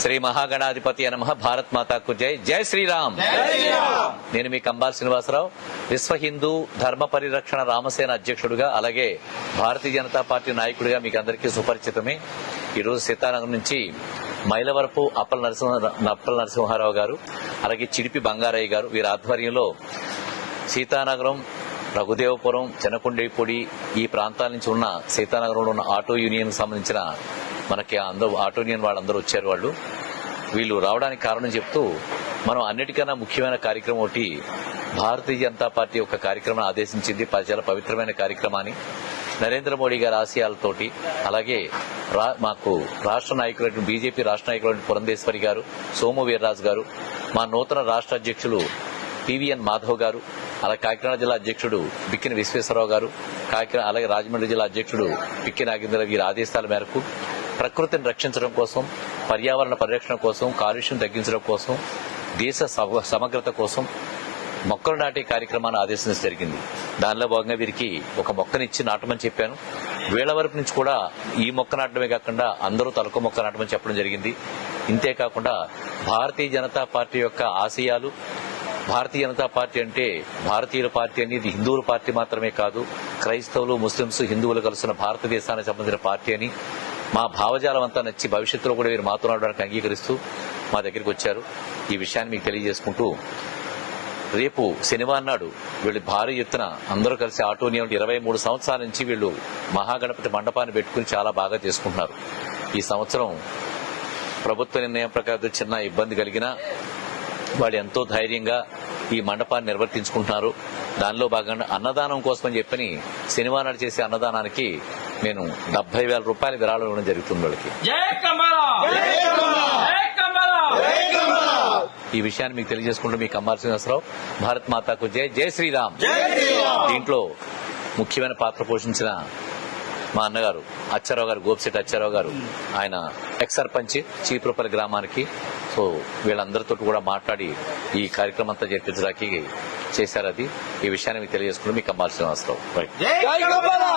శ్రీ మహాగణాధిపతి నమ భారత్ మాతాకు జై జై శ్రీరామ్. నేను మీ కంబాల్ శ్రీనివాసరావు విశ్వ హిందూ ధర్మ పరిరక్షణ రామసేన అధ్యక్షుడిగా అలాగే భారతీయ జనతా పార్టీ నాయకుడిగా మీకు అందరికీ సుపరిచితమే. ఈరోజు సీతానగరం నుంచి మైలవరపు అప్పల నరసింహ అప్పల నరసింహారావు గారు అలాగే చిడిపి బంగారయ్య గారు వీరి ఆధ్వర్యంలో సీతానగరం రఘుదేవపురం చెనకొండేపొడి ఈ ప్రాంతాల నుంచి ఉన్న సీతానగరంలో ఉన్న ఆటో యూనియన్ సంబంధించిన మనకి అందరూ ఆటో యూనియన్ వాళ్ళందరూ వచ్చారు వాళ్ళు. వీళ్ళు రావడానికి కారణం చెప్తూ మనం అన్నిటికన్నా ముఖ్యమైన కార్యక్రమం ఒకటి భారతీయ జనతా పార్టీ యొక్క కార్యక్రమం ఆదేశించింది. చాలా పవిత్రమైన కార్యక్రమాన్ని నరేంద్ర మోడీ గారి ఆశయాలతోటి. అలాగే రా- మాకు రాష్ట్ర నాయకులు బీజేపీ రాష్ట్ర నాయకులు పురంధేశ్వరి గారు సోము వీర్రాజు గారు మా నూతన రాష్ట్ర అధ్యక్షులు పివిఎన్ మాధవ్ గారు అలాగే కాకినాడ జిల్లా అధ్యక్షుడు బిక్కిన విశ్వేశ్వరరావు గారు కాకినాడ అలాగే రాజమండ్రి జిల్లా అధ్యక్షుడు పిక్కి నాగేంద్ర వీరి ఆదేశాల మేరకు ప్రకృతిని రక్షించడం కోసం పర్యావరణ పరిరక్షణ కోసం కాలుష్యం తగ్గించడం కోసం దేశ సమగ్రత కోసం మొక్కలు నాటే కార్యక్రమాన్ని ఆదేశించడం జరిగింది. దానిలో భాగంగా వీరికి ఒక మొక్కనిచ్చి నాటమని చెప్పాను. వేళ వరకు నుంచి కూడా ఈ మొక్క నాటడమే కాకుండా అందరూ తలక మొక్క నాటమని చెప్పడం జరిగింది. ఇంతే కాకుండా భారతీయ జనతా పార్టీ యొక్క ఆశయాలు భారతీయ జనతా పార్టీ అంటే భారతీయుల పార్టీ అనేది హిందువుల పార్టీ మాత్రమే కాదు క్రైస్తవులు ముస్లింస్ హిందువులు కలిసిన భారతదేశానికి సంబంధించిన పార్టీ అని మా భావజాలం అంతా నచ్చి భవిష్యత్తులో కూడా వీరు మాతో నడవడానికి అంగీకరిస్తూ మా దగ్గరికి వచ్చారు. ఈ విషయాన్ని మీకు తెలియజేసుకుంటూ రేపు శనివారం నాడు వీళ్ళు భారీ ఎత్తున అందరూ కలిసి ఆటో ఇరవై మూడు సంవత్సరాల నుంచి వీళ్ళు మహాగణపతి మండపాన్ని పెట్టుకుని చాలా బాగా చేసుకుంటున్నారు. ఈ సంవత్సరం ప్రభుత్వ నిర్ణయం ప్రకారం చిన్న ఇబ్బంది కలిగినా వాళ్ళు ఎంతో ధైర్యంగా ఈ మండపాన్ని నిర్వర్తించుకుంటున్నారు. దానిలో భాగంగా అన్నదానం కోసమని చెప్పని శనివారం నాడు చేసే అన్నదానానికి నేను డెబ్బై వేల రూపాయల విరాళం ఇవ్వడం జరుగుతుంది వాళ్ళకి. ఈ విషయాన్ని మీకు తెలియజేసుకుంటూ మీ కమ్మార్ శ్రీనివాసరావు భారత్ మాతాకు జై జై శ్రీరామ్! దీంట్లో ముఖ్యమైన పాత్ర పోషించిన మా అన్నగారు అచ్చారావు గారు గోపిశెట్టి అచ్చారావు గారు ఆయన ఎక్స్ సర్పంచ్ చీపురపల్లి గ్రామానికి సో వీళ్ళందరితో కూడా మాట్లాడి ఈ కార్యక్రమం అంతా జరిపించడానికి చేశారు అది. ఈ విషయాన్ని మీకు తెలియజేసుకుంటూ మీ కమ్మార్ శ్రీనివాసరావు. రైట్ జై కమలా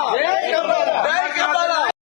జై కమలా